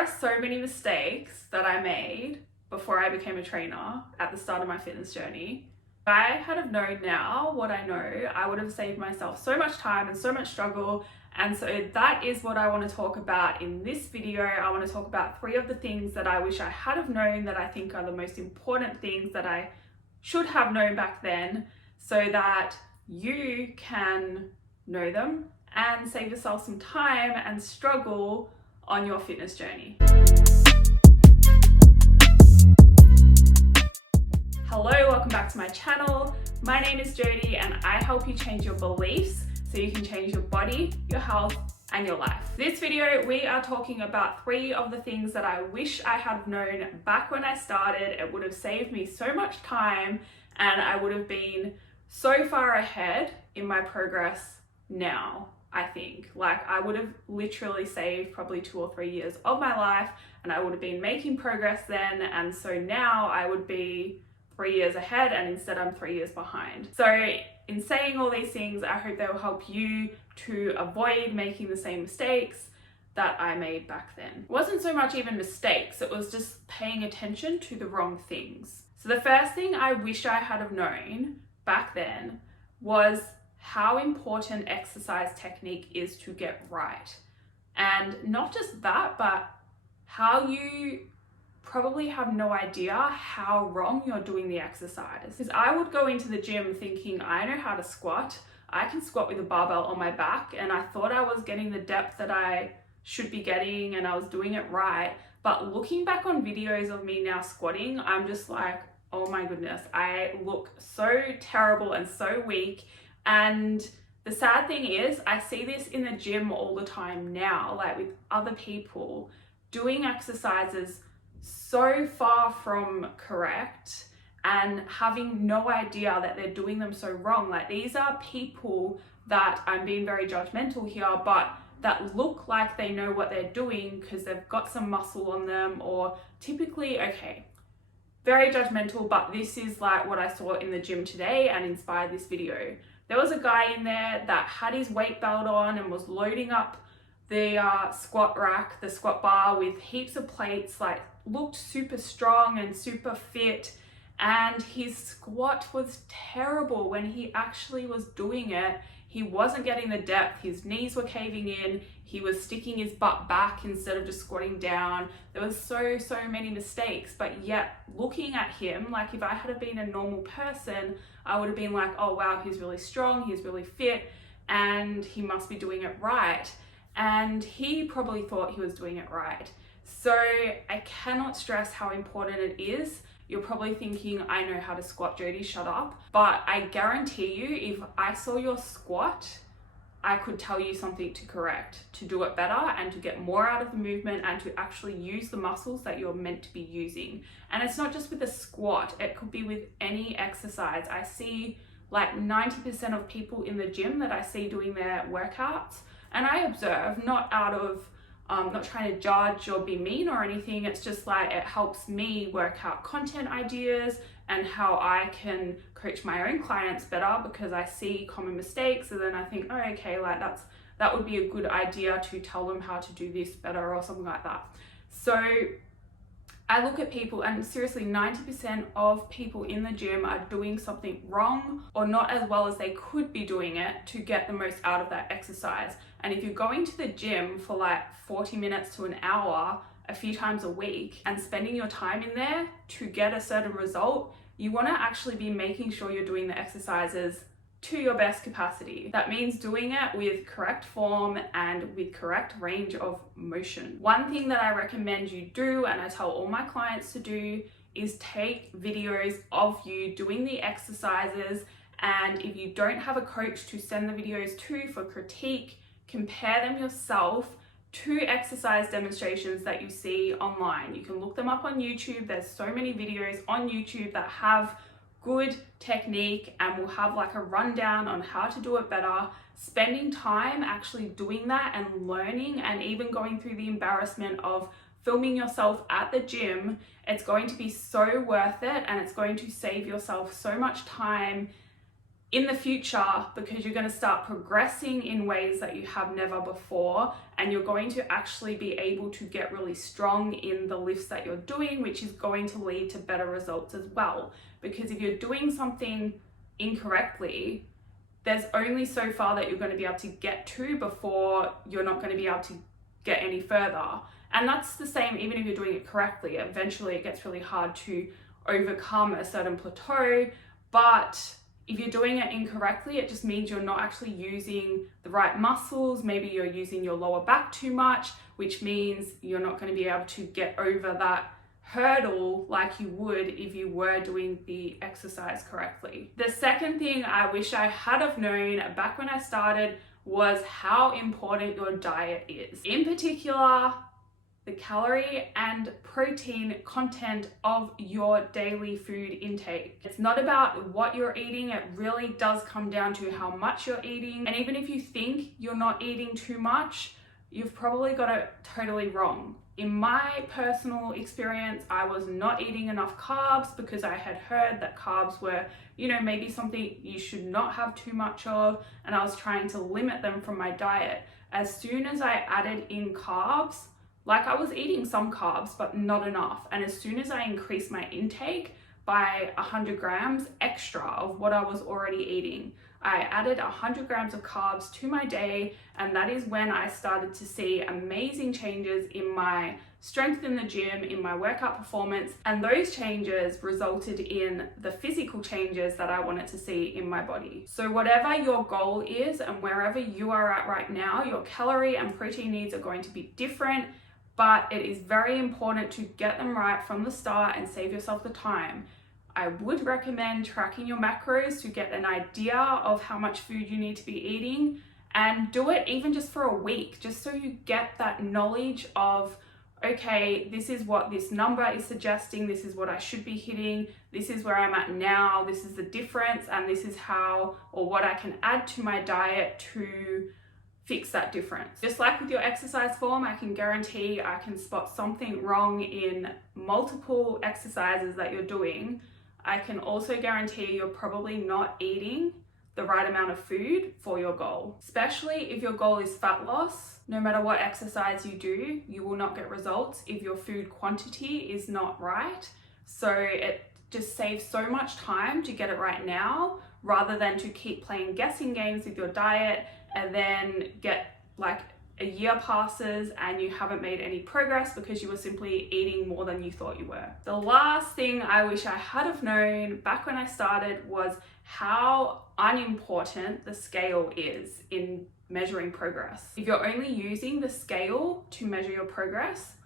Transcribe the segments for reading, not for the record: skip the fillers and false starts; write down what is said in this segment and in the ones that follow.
are so many mistakes that I made before I became a trainer at the start of my fitness journey. If I had have known now what I know, I would have saved myself so much time and so much struggle. And so that is what I want to talk about in this video. I want to talk about 3 of the things that I wish I had have known that I think are the most important things that I should have known back then, so that you can know them and save yourself some time and struggle on your fitness journey. Hello, welcome back to my channel. My name is Jody and I help you change your beliefs so you can change your body, your health, and your life. This video, we are talking about 3 of the things that I wish I had known back when I started. It would have saved me so much time and I would have been so far ahead in my progress now. I think I would have literally saved probably 2 or 3 years of my life and I would have been making progress then, and so now I would be 3 years ahead and instead I'm 3 years behind. So in saying all these things, I hope they will help you to avoid making the same mistakes that I made back then. It wasn't so much even mistakes, it was just paying attention to the wrong things. So the first thing I wish I had have known back then was how important exercise technique is to get right. And not just that, but how you probably have no idea how wrong you're doing the exercise. Because I would go into the gym thinking I know how to squat. I can squat with a barbell on my back, and I thought I was getting the depth that I should be getting and I was doing it right. But looking back on videos of me now squatting, I'm just like, oh my goodness, I look so terrible and so weak. And the sad thing is, I see this in the gym all the time now, with other people doing exercises so far from correct and having no idea that they're doing them so wrong. These are people that, I'm being very judgmental here, but that look like they know what they're doing because they've got some muscle on them, or typically, okay, very judgmental, but this is what I saw in the gym today and inspired this video. There was a guy in there that had his weight belt on and was loading up the squat rack, the squat bar, with heaps of plates, looked super strong and super fit, and his squat was terrible. When he actually was doing it, he wasn't getting the depth, his knees were caving in, he was sticking his butt back instead of just squatting down. There was so many mistakes, but yet looking at him, if I had been a normal person, I would have been like, oh wow, he's really strong, he's really fit, and he must be doing it right. And he probably thought he was doing it right. So I cannot stress how important it is. You're probably thinking, I know how to squat, Jody, shut up. But I guarantee you, if I saw your squat, I could tell you something to correct, to do it better and to get more out of the movement and to actually use the muscles that you're meant to be using. And it's not just with a squat, it could be with any exercise. I see 90% of people in the gym that I see doing their workouts, and I observe, not out of not trying to judge or be mean or anything. It's just it helps me work out content ideas and how I can coach my own clients better, because I see common mistakes and then I think, oh, okay, that would be a good idea to tell them how to do this better or something like that. So I look at people, and seriously, 90% of people in the gym are doing something wrong or not as well as they could be doing it to get the most out of that exercise. And if you're going to the gym for 40 minutes to an hour a few times a week and spending your time in there to get a certain result, you want to actually be making sure you're doing the exercises to your best capacity. That means doing it with correct form and with correct range of motion. One thing that I recommend you do, and I tell all my clients to do, is take videos of you doing the exercises. And if you don't have a coach to send the videos to for critique, compare them yourself to exercise demonstrations that you see online. You can look them up on YouTube. There's so many videos on YouTube that have good technique and will have a rundown on how to do it better. Spending time actually doing that and learning, and even going through the embarrassment of filming yourself at the gym, it's going to be so worth it, and it's going to save yourself so much time in the future, because you're going to start progressing in ways that you have never before, and you're going to actually be able to get really strong in the lifts that you're doing, which is going to lead to better results as well. Because if you're doing something incorrectly, there's only so far that you're going to be able to get to before you're not going to be able to get any further. And that's the same even if you're doing it correctly. Eventually it gets really hard to overcome a certain plateau, but if you're doing it incorrectly, it just means you're not actually using the right muscles. Maybe you're using your lower back too much, which means you're not going to be able to get over that hurdle like you would if you were doing the exercise correctly. The second thing I wish I had have known back when I started was how important your diet is. In particular, the calorie and protein content of your daily food intake. It's not about what you're eating, it really does come down to how much you're eating. And even if you think you're not eating too much, you've probably got it totally wrong. In my personal experience, I was not eating enough carbs because I had heard that carbs were, maybe something you should not have too much of, and I was trying to limit them from my diet. As soon as I added in carbs, like I was eating some carbs, but not enough. And as soon as I increased my intake by 100 grams extra of what I was already eating, I added 100 grams of carbs to my day, and that is when I started to see amazing changes in my strength in the gym, in my workout performance, and those changes resulted in the physical changes that I wanted to see in my body. So whatever your goal is and wherever you are at right now, your calorie and protein needs are going to be different, but it is very important to get them right from the start and save yourself the time. I would recommend tracking your macros to get an idea of how much food you need to be eating, and do it even just for a week, just so you get that knowledge of, okay, this is what this number is suggesting, this is what I should be hitting, this is where I'm at now, this is the difference, and this is how or what I can add to my diet to fix that difference. Just like with your exercise form, I can guarantee I can spot something wrong in multiple exercises that you're doing. I can also guarantee you're probably not eating the right amount of food for your goal. Especially if your goal is fat loss, no matter what exercise you do, you will not get results if your food quantity is not right. So it just saves so much time to get it right now, rather than to keep playing guessing games with your diet and then get like a year passes and you haven't made any progress because you were simply eating more than you thought you were. The last thing I wish I had have known back when I started was how unimportant the scale is in measuring progress. If you're only using the scale to measure your progress,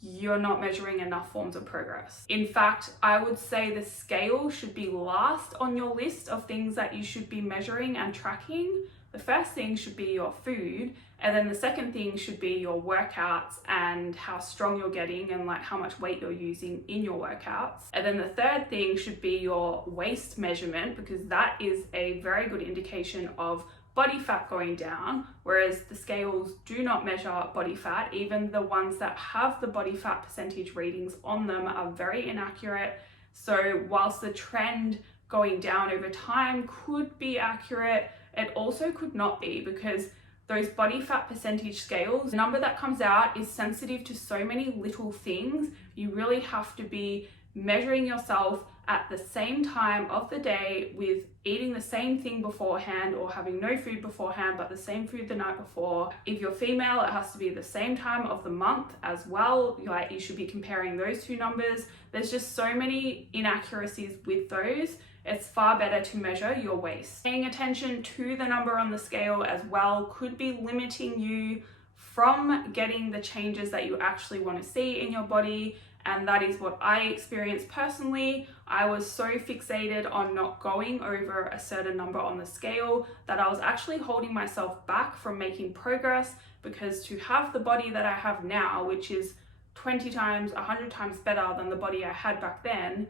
you're not measuring enough forms of progress. In fact, I would say the scale should be last on your list of things that you should be measuring and tracking. The first thing should be your food, and then the second thing should be your workouts and how strong you're getting and like how much weight you're using in your workouts. And then the third thing should be your waist measurement, because that is a very good indication of body fat going down, whereas the scales do not measure body fat. Even the ones that have the body fat percentage readings on them are very inaccurate. So whilst the trend going down over time could be accurate, it also could not be, because those body fat percentage scales, the number that comes out is sensitive to so many little things. You really have to be measuring yourself at the same time of the day with eating the same thing beforehand, or having no food beforehand but the same food the night before. If you're female, it has to be the same time of the month as well. Like, you should be comparing those two numbers. There's just so many inaccuracies with those. It's far better to measure your waist. Paying attention to the number on the scale as well could be limiting you from getting the changes that you actually want to see in your body. And that is what I experienced personally. I was so fixated on not going over a certain number on the scale that I was actually holding myself back from making progress, because to have the body that I have now, which is 20 times, 100 times better than the body I had back then,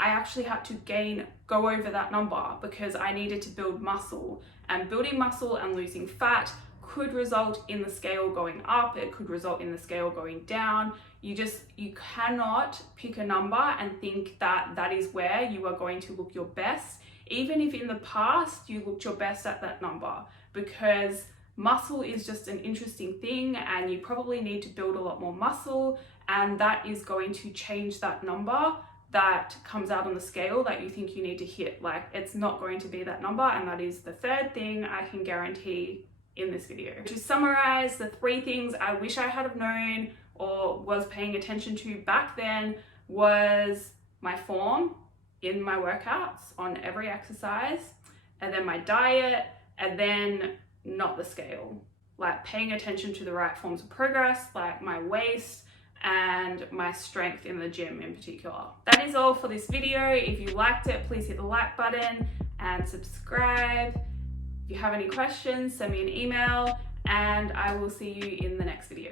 I actually had to go over that number because I needed to build muscle. And building muscle and losing fat could result in the scale going up, it could result in the scale going down. You cannot pick a number and think that that is where you are going to look your best. even if in the past you looked your best at that number, because muscle is just an interesting thing and you probably need to build a lot more muscle, and that is going to change that number that comes out on the scale that you think you need to hit. Like, it's not going to be that number, and that is the third thing I can guarantee in this video. To summarize, the 3 things I wish I had have known or was paying attention to back then was my form in my workouts on every exercise, and then my diet, and then not the scale. Like, paying attention to the right forms of progress, like my waist and my strength in the gym in particular. That is all for this video. If you liked it, please hit the like button and subscribe. If you have any questions, send me an email, and I will see you in the next video.